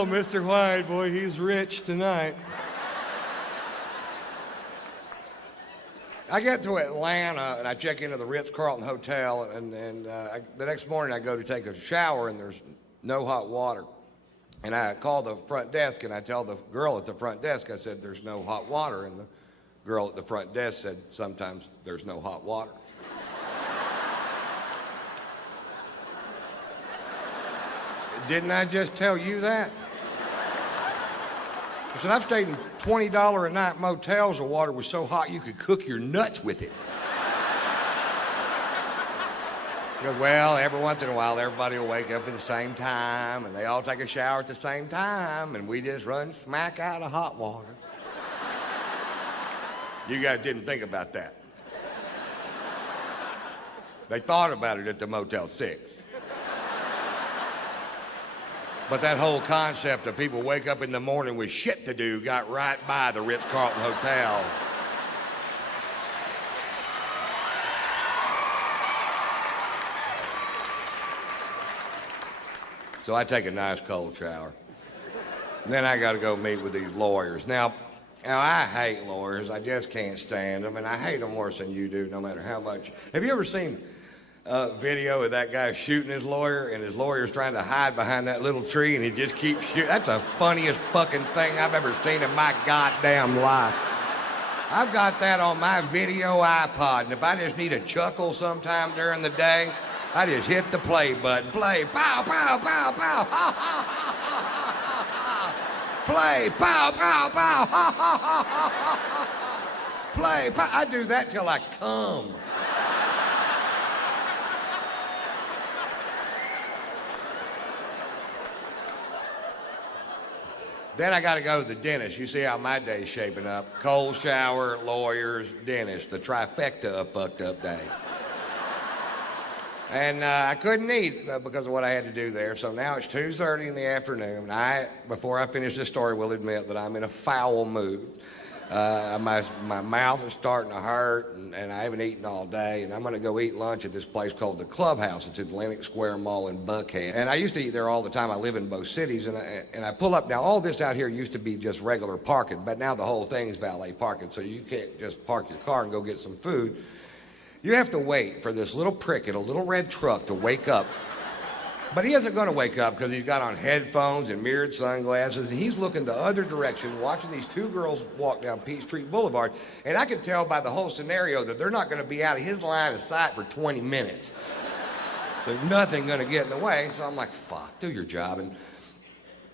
Oh, Mr. White, boy, he's rich tonight. I get to Atlanta, and I check into the Ritz Carlton hotel, and the next morning I go to take a shower, and there's no hot water. And I call the front desk, and I tell the girl at the front desk, I said, there's no hot water. And the girl at the front desk said, sometimes there's no hot water. Didn't I just tell you that? I said, I've stayed in $20 a night motels where water was so hot you could cook your nuts with it. He goes, well, every once in a while, everybody will wake up at the same time, and they all take a shower at the same time, and we just run smack out of hot water. You guys didn't think about that. They thought about it at the Motel 6. But that whole concept of people wake up in the morning with shit to do got right by the Ritz Carlton Hotel. So I take a nice cold shower. And then I got to go meet with these lawyers. Now, I hate lawyers. I just can't stand them, and I hate them worse than you do, no matter how much. Have you ever seen a video of that guy shooting his lawyer, and his lawyer's trying to hide behind that little tree, and he just keeps shooting? That's the funniest fucking thing I've ever seen in my goddamn life. I've got that on my video iPod, and if I just need a chuckle sometime during the day, I just hit the play button. Play, pow, pow, pow, pow, ha, ha, ha, ha, ha, ha. Play, pow, pow, pow, ha, ha, ha, ha, ha. Play, pow. I do that till I come. Then I got to go to the dentist. You see how my day's shaping up. Cold shower, lawyers, dentist. The trifecta of fucked up day. And I couldn't eat because of what I had to do there. So now it's 2:30 in the afternoon. Before I finish this story, will admit that I'm in a foul mood. My mouth is starting to hurt, and I haven't eaten all day. And I'm going to go eat lunch at this place called the Clubhouse. It's at Atlantic Square Mall in Buckhead. And I used to eat there all the time. I live in both cities. And I pull up. Now, all this out here used to be just regular parking, but now the whole thing is valet parking. So you can't just park your car and go get some food. You have to wait for this little prick in a little red truck to wake up. But he isn't going to wake up because he's got on headphones and mirrored sunglasses, and he's looking the other direction, watching these two girls walk down Peachtree Boulevard. And I can tell by the whole scenario that they're not going to be out of his line of sight for 20 minutes. There's nothing going to get in the way. So I'm like, fuck, do your job. And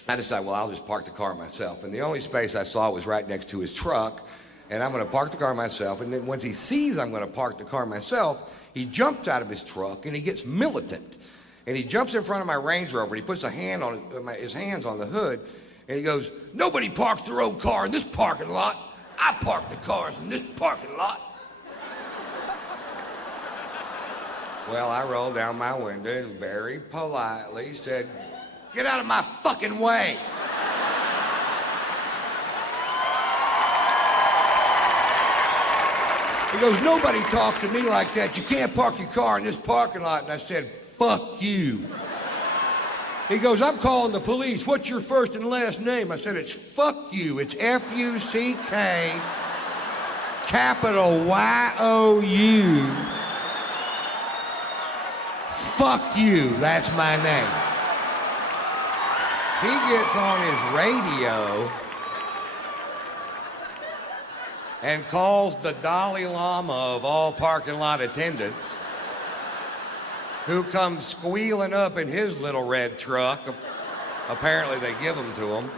I decided, well, I'll just park the car myself. And the only space I saw was right next to his truck. And I'm going to park the car myself. And then once he sees I'm going to park the car myself, he jumps out of his truck and he gets militant. And he jumps in front of my Range Rover and he puts his hands on the hood and he goes, nobody parks their own car in this parking lot. I park the cars in this parking lot. Well, I rolled down my window and very politely said, get out of my fucking way. He goes, nobody talks to me like that. You can't park your car in this parking lot. And I said, fuck you. He goes, I'm calling the police. What's your first and last name? I said, it's fuck you. It's F-U-C-K, capital Y-O-U. Fuck you. That's my name. He gets on his radio and calls the Dalai Lama of all parking lot attendants, who comes squealing up in his little red truck. Apparently they give them to him.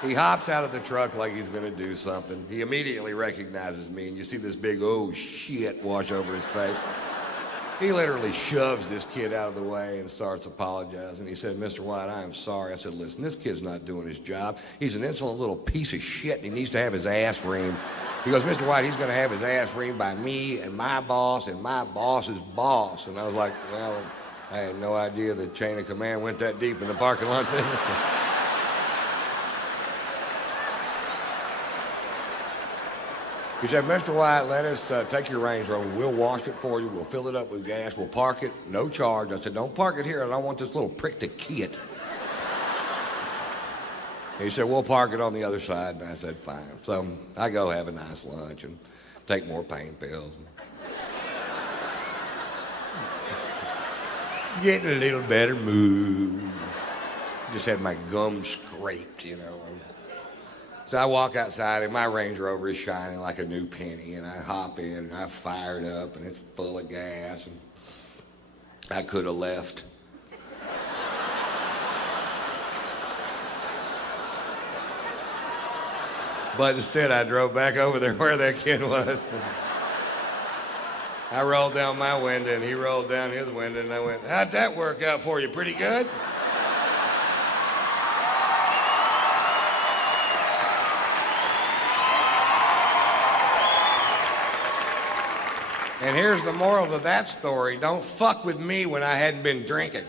He hops out of the truck like he's gonna do something. He immediately recognizes me, and you see this big, oh shit, wash over his face. He literally shoves this kid out of the way and starts apologizing. He said, Mr. White, I am sorry. I said, listen, this kid's not doing his job. He's an insolent little piece of shit, and he needs to have his ass reamed. He goes, Mr. White, he's going to have his ass reamed by me and my boss's boss. And I was like, well, I had no idea the chain of command went that deep in the parking lot. He said, Mr. White, let us take your Range Rover. We'll wash it for you. We'll fill it up with gas. We'll park it, no charge. I said, don't park it here. I don't want this little prick to key it. He said, we'll park it on the other side. And I said, fine. So I go have a nice lunch and take more pain pills. Getting a little better mood. Just had my gums scraped, you know. So I walk outside and my Range Rover is shining like a new penny, and I hop in and I fire it up and it's full of gas, and I could have left. But instead I drove back over there where that kid was. I rolled down my window and he rolled down his window, and I went, how'd that work out for you? Pretty good? And here's the moral of that story. Don't fuck with me when I hadn't been drinking.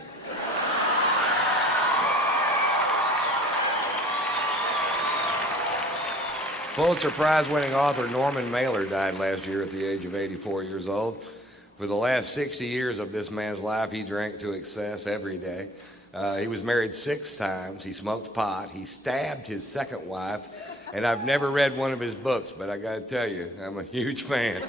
Pulitzer Prize-winning author Norman Mailer died last year at the age of 84 years old. For the last 60 years of this man's life, he drank to excess every day. He was married 6 times. He smoked pot. He stabbed his second wife. And I've never read one of his books, but I got to tell you, I'm a huge fan.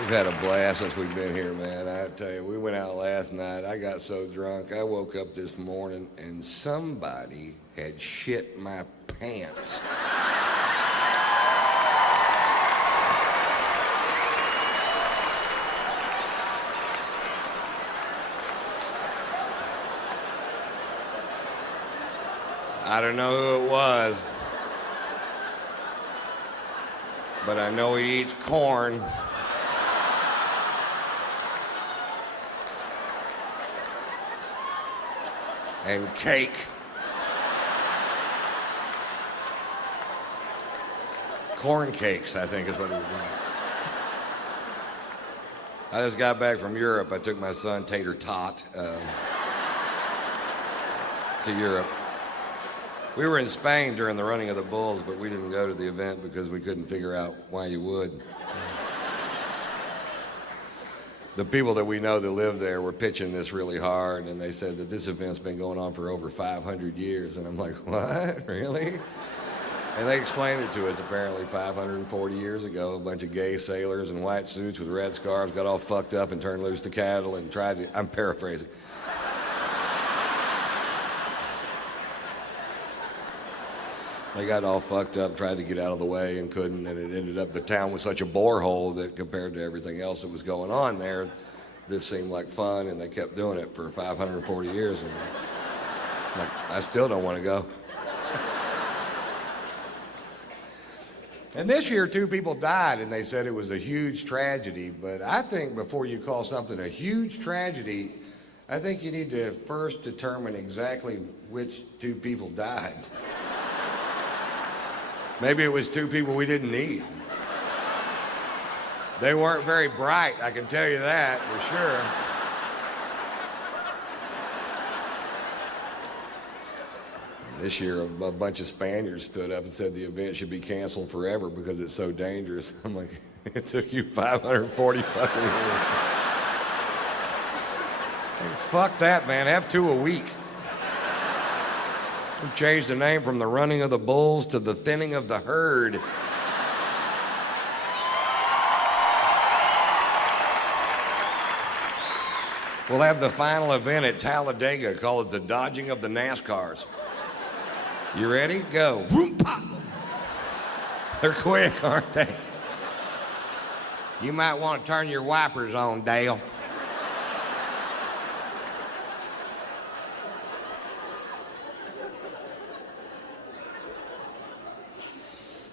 We've had a blast since we've been here, man. I tell you, we went out last night. I got so drunk. I woke up this morning and somebody had shit my pants. I don't know who it was, but I know he eats corn. And cake. Corn cakes, I think is what it was. I just got back from Europe. I took my son Tater Tot to Europe. We were in Spain during the running of the bulls, but we didn't go to the event because we couldn't figure out why you would. The people that we know that live there were pitching this really hard, and they said that this event's been going on for over 500 years. And I'm like, what? Really? And they explained it to us. Apparently 540 years ago, a bunch of gay sailors in white suits with red scarves got all fucked up and turned loose the cattle and tried to, I'm paraphrasing. They got all fucked up, tried to get out of the way and couldn't, and it ended up, the town was such a borehole that compared to everything else that was going on there, this seemed like fun, and they kept doing it for 540 years. And like, I still don't want to go. And this year, 2 people died, and they said it was a huge tragedy. But I think before you call something a huge tragedy, I think you need to first determine exactly which 2 people died. Maybe it was 2 people we didn't need. They weren't very bright, I can tell you that for sure. This year, a bunch of Spaniards stood up and said the event should be canceled forever because it's so dangerous. I'm like, it took you 540 fucking years. Hey, fuck that, man. Have 2 a week. We changed the name from the running of the bulls to the thinning of the herd. We'll have the final event at Talladega, call it the dodging of the NASCARs. You ready? Go. Vroom, pop. They're quick, aren't they? You might want to turn your wipers on, Dale.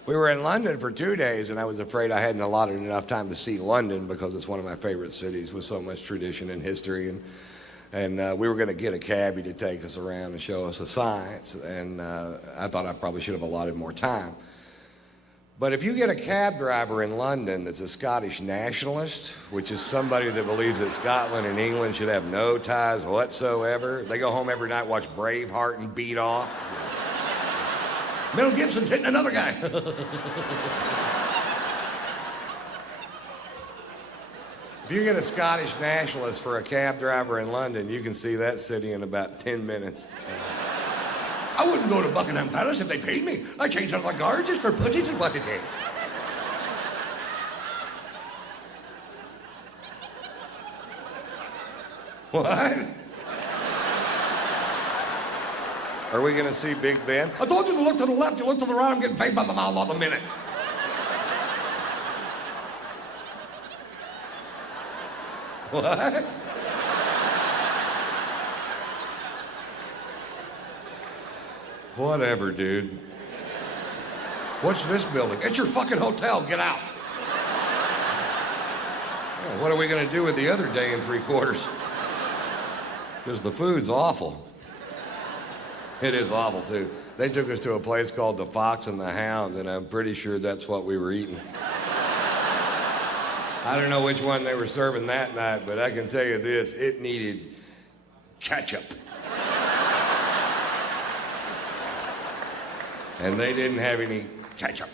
We were in London for 2 days, and I was afraid I hadn't allotted enough time to see London because it's one of my favorite cities with so much tradition and history. And we were going to get a cabbie to take us around and show us the sights, and I thought I probably should have allotted more time. But if you get a cab driver in London that's a Scottish nationalist, which is somebody that believes that Scotland and England should have no ties whatsoever, they go home every night, watch Braveheart and beat off. Mel Gibson's hitting another guy. If you get a Scottish nationalist for a cab driver in London, you can see that city in about 10 minutes. I wouldn't go to Buckingham Palace if they paid me. I changed out my guards just for pussies and what it is. What? Are we gonna see Big Ben? I told you to look to the left, you look to the right, I'm getting paid by the mile on the minute. What? Whatever, dude. What's this building? It's your fucking hotel, get out. Well, what are we gonna do with the other day and 3/4? Because the food's awful. It is awful, too. They took us to a place called the Fox and the Hound, and I'm pretty sure that's what we were eating. I don't know which one they were serving that night, but I can tell you this, it needed ketchup. And they didn't have any ketchup.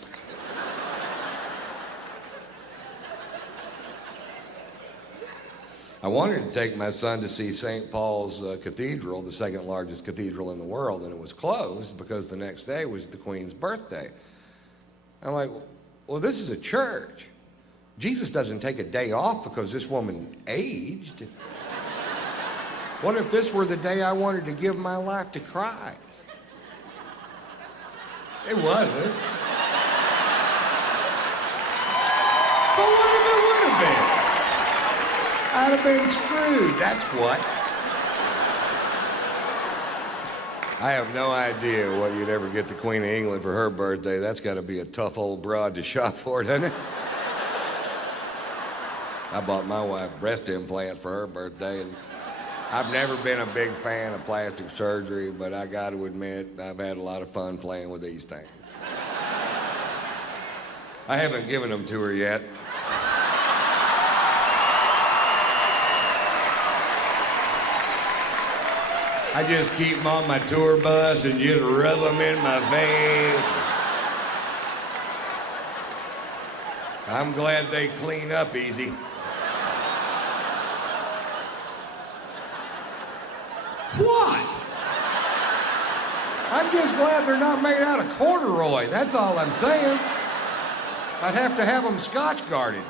I wanted to take my son to see St. Paul's Cathedral, the second largest cathedral in the world, and it was closed because the next day was the Queen's birthday. I'm like, well, this is a church. Jesus doesn't take a day off because this woman aged. What if this were the day I wanted to give my life to Christ? It wasn't. But what if it would have been? I'd have been screwed, that's what. I have no idea what you'd ever get the Queen of England for her birthday. That's got to be a tough old broad to shop for, doesn't it? I bought my wife a breast implant for her birthday, and I've never been a big fan of plastic surgery, but I got to admit, I've had a lot of fun playing with these things. I haven't given them to her yet. I just keep them on my tour bus and just rub them in my face. I'm glad they clean up easy. What? I'm just glad they're not made out of corduroy. That's all I'm saying. I'd have to have them Scotch guarded.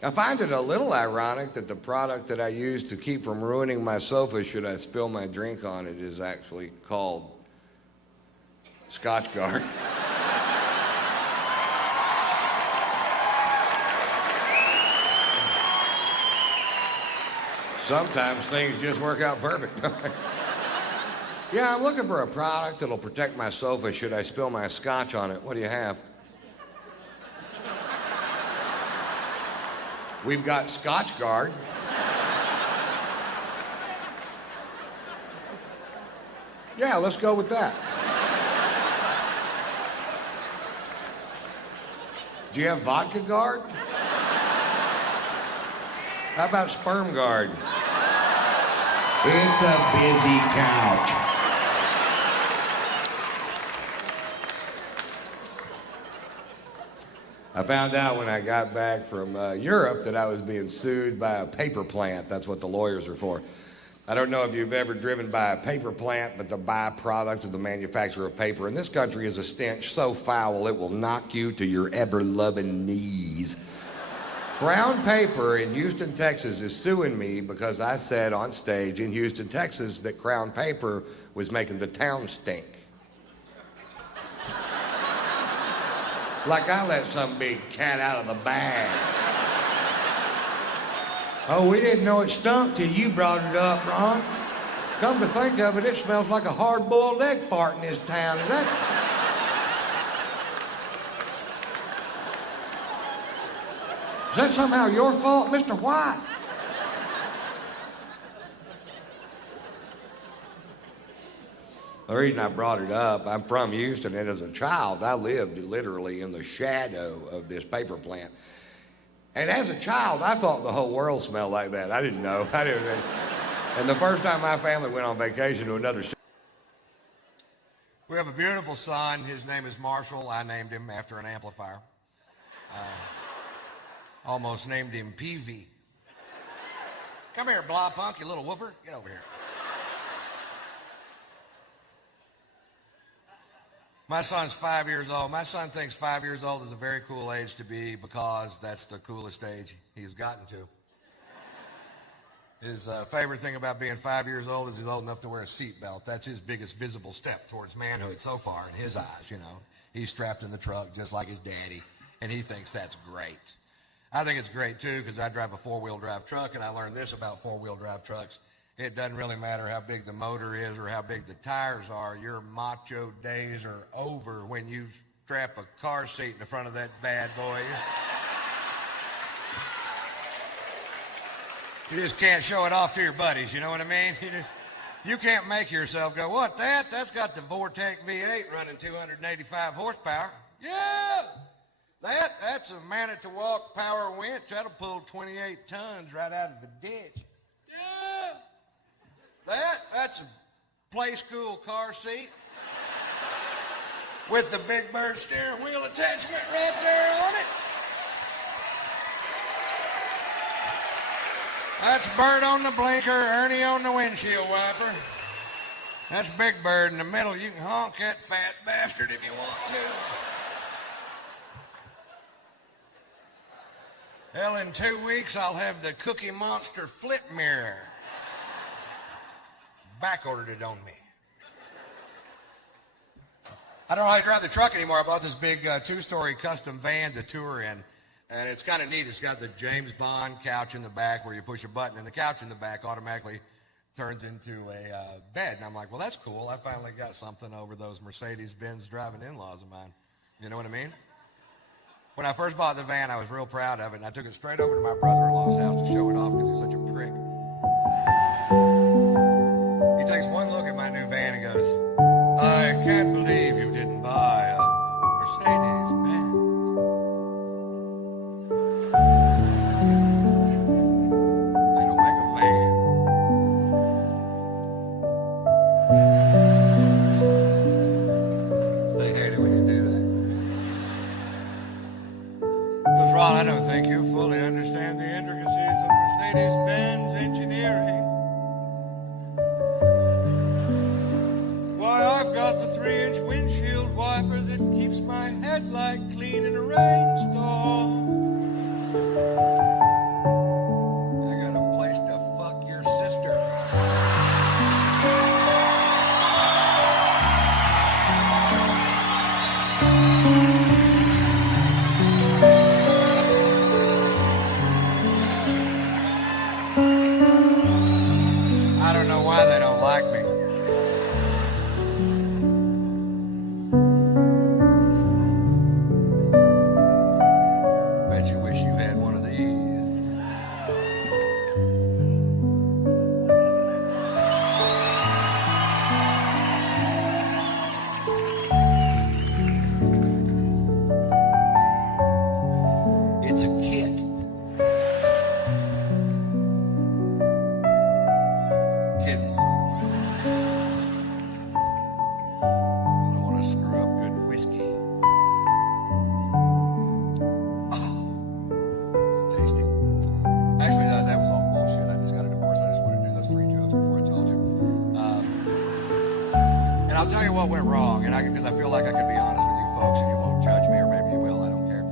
I find it a little ironic that the product that I use to keep from ruining my sofa should I spill my drink on it is actually called Scotch Guard. Sometimes things just work out perfect. Yeah, I'm looking for a product that'll protect my sofa should I spill my scotch on it. What do you have? We've got Scotch Guard. Yeah, let's go with that. Do you have Vodka Guard? How about Sperm Guard? It's a busy couch. I found out when I got back from Europe that I was being sued by a paper plant. That's what the lawyers are for. I don't know if you've ever driven by a paper plant, but the byproduct of the manufacture of paper in this country is a stench so foul it will knock you to your ever-loving knees. Crown Paper in Houston, Texas is suing me because I said on stage in Houston, Texas that Crown Paper was making the town stink. Like I let some big cat out of the bag. Oh, we didn't know it stunk till you brought it up, Ron. Come to think of it, it smells like a hard-boiled egg fart in this town. Is that somehow your fault, Mr. White? The reason I brought it up, I'm from Houston, and as a child, I lived literally in the shadow of this paper plant. And as a child, I thought the whole world smelled like that. I didn't know. And the first time my family went on vacation to another city, We have a beautiful son. His name is Marshall. I named him after an amplifier. Almost named him PV. Come here, blah punk, you little woofer. Get over here. My son's 5 years old. My son thinks 5 years old is a very cool age to be because that's the coolest age he's gotten to. His favorite thing about being 5 years old is he's old enough to wear a seatbelt. That's his biggest visible step towards manhood so far in his eyes, you know. He's strapped in the truck just like his daddy, and he thinks that's great. I think it's great, too, because I drive a four-wheel drive truck, and I learned this about four-wheel drive trucks. It doesn't really matter how big the motor is or how big the tires are. Your macho days are over when you strap a car seat in the front of that bad boy. You just can't show it off to your buddies, you know what I mean? You can't make yourself go, what, that? That's got the Vortec V8 running 285 horsepower. Yeah! That's a man-at-the-walk power winch. That'll pull 28 tons right out of the ditch. Yeah! That's a play school car seat with the Big Bird steering wheel attachment right there on it. That's Bert on the blinker, Ernie on the windshield wiper. That's Big Bird in the middle. You can honk that fat bastard if you want to. Hell, in 2 weeks, I'll have the Cookie Monster flip mirror. Back ordered it on me. I don't know how to drive the truck anymore. I bought this big two-story custom van to tour in. And it's kind of neat. It's got the James Bond couch in the back where you push a button, and the couch in the back automatically turns into a bed. And I'm like, well, that's cool. I finally got something over those Mercedes-Benz driving in-laws of mine. You know what I mean? When I first bought the van, I was real proud of it, and I took it straight over to my brother-in-law's house to show it off because he's such a prick. He takes one look at my new van and goes, I can't believe you didn't buy a Mercedes-Benz. I don't think you fully understand the intricacies of Mercedes-Benz engineering. Why, I've got the 3-inch windshield wiper that keeps my headlight clean in a rainstorm. I got a place to fuck your sister. I don't know why they don't like me. Bet you wish you had one of these. It's a kit. I'll tell you what went wrong, and because I feel like I can be honest with you folks, and you won't judge me, or maybe you will, I don't care.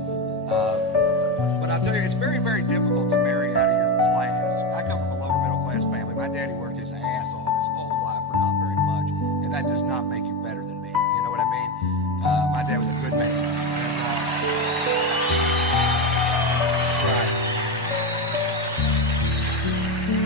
But I'll tell you, it's very, very difficult to marry out of your class. I come from a lower middle class family. My daddy worked his ass off his whole life for not very much, and that does not make you better than me. You know what I mean? My dad was a good man.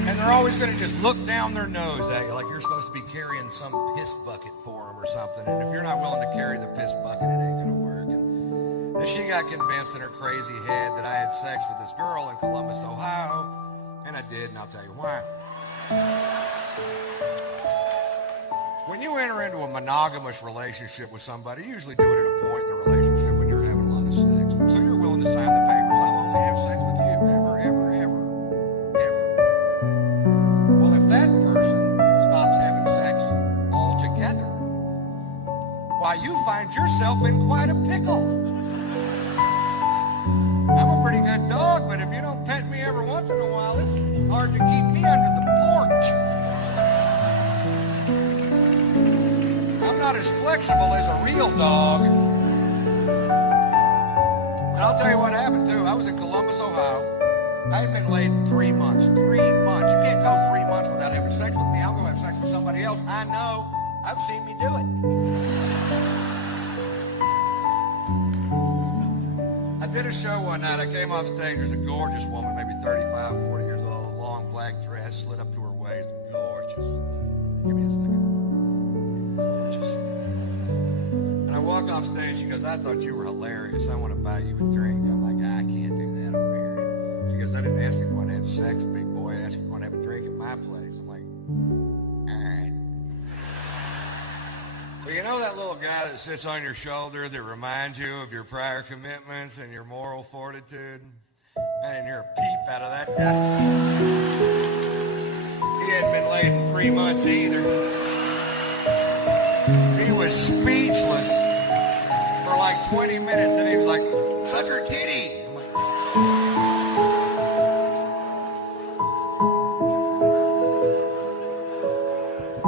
And they're always going to just look down their nose at you like you're supposed to be carrying some piss bucket for them or something. And if you're not willing to carry the piss bucket, it ain't going to work. And she got convinced in her crazy head that I had sex with this girl in Columbus, Ohio. And I did, and I'll tell you why. When you enter into a monogamous relationship with somebody, you usually do it at a point in the relationship when you're having a lot of sex. So you're willing to sign the papers. I'll only have sex with you ever, ever, ever. Well, if that person stops having sex altogether, why, you find yourself in quite a pickle. I'm a pretty good dog, but if you don't pet me every once in a while, it's hard to keep me under the porch. I'm not as flexible as a real dog. And I'll tell you what happened, too. I was in Columbus, Ohio. I had been laid 3 months. 3 months. You can't go 3 months without having sex with me. I'll go have sex with somebody else. I know. I've seen me do it. I did a show one night. I came off stage. There's a gorgeous woman, maybe 35, 40 years old, long black dress, slid up to her waist. Gorgeous. Give me a second. Gorgeous. And I walk off stage. She goes, I thought you were hilarious. I want to buy you a drink. I'm like, I can't do that. I'm married. She goes, I didn't ask you if you want to have sex, big boy. I asked you if you want to have a drink at my place. I'm like, all right. Well, you know that little guy that sits on your shoulder that reminds you of your prior commitments and your moral fortitude? I didn't hear a peep out of that guy. He hadn't been laid in 3 months either. He was speechless for like 20 minutes, and he was like, suck her titty. I'm like,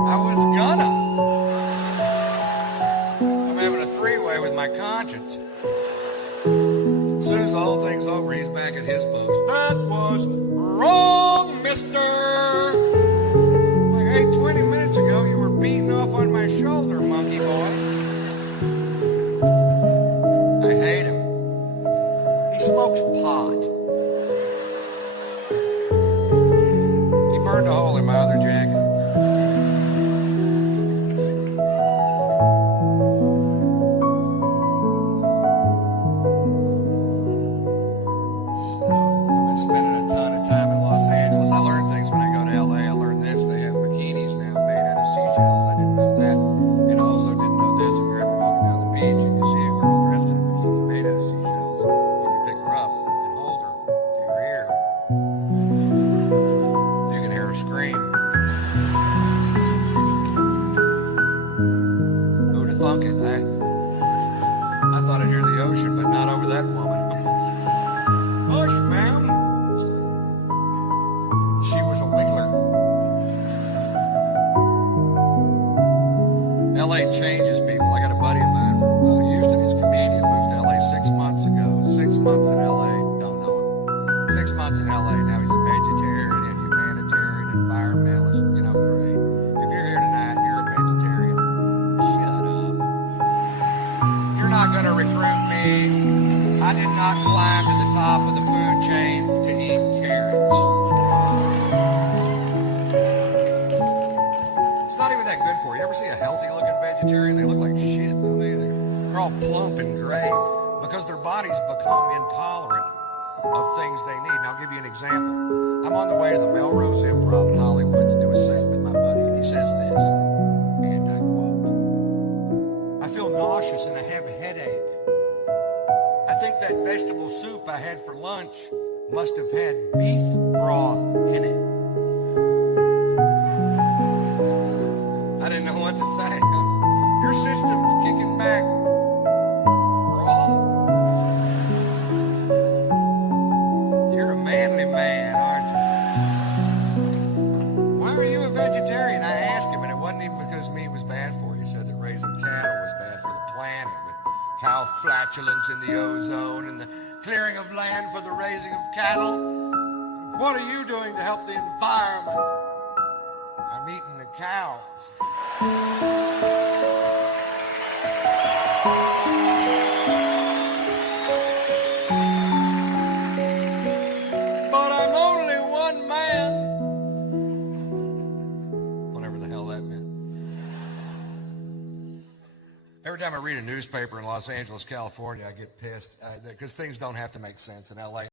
I was gonna. I'm having a three-way with my conscience. As soon as the whole thing's over, he's back at his post. That was wrong, mister. Like, hey, 20 minutes ago, you were beating off on my shoulder, monkey boy. I hate him. He smokes pot. He burned a hole in my other jacket. I thought I'd hear the ocean, but not over that woman. Hush, ma'am. She was a wiggler. L.A. changes people. I got a buddy of mine from Houston. He's a comedian. Moved to L.A. 6 months ago. 6 months in L.A. Don't know him. 6 months in L.A. Now he's a vegetarian, a humanitarian, environmentalist. You know, great. If you're here tonight and you're a vegetarian, shut up. You're not going to recruit me. I did not climb to the top of the food chain to eat carrots. It's not even that good for you. You ever see a healthy-looking vegetarian? They look like shit, don't they? They're all plump and gray because their bodies become intolerant of things they need. And I'll give you an example. I'm on the way to the Melrose Improv in Hollywood to do a set with my buddy, and he says this, and I quote, I feel nauseous and I have a headache. I think that vegetable soup I had for lunch must have had beef broth in it. I didn't know what to say. Your system's kicking back broth. You're a manly man, aren't you? Why are you a vegetarian? I asked him, and it wasn't even because meat was bad for you. He said that raising cattle was bad for the planet, with cow flatulence in the ozone and the clearing of land for the raising of cattle. What are you doing to help the environment? I'm eating the cows. But I'm only one man. Whatever the hell that meant. Every time I read a newspaper in Los Angeles, California, I get pissed because things don't have to make sense in L.A.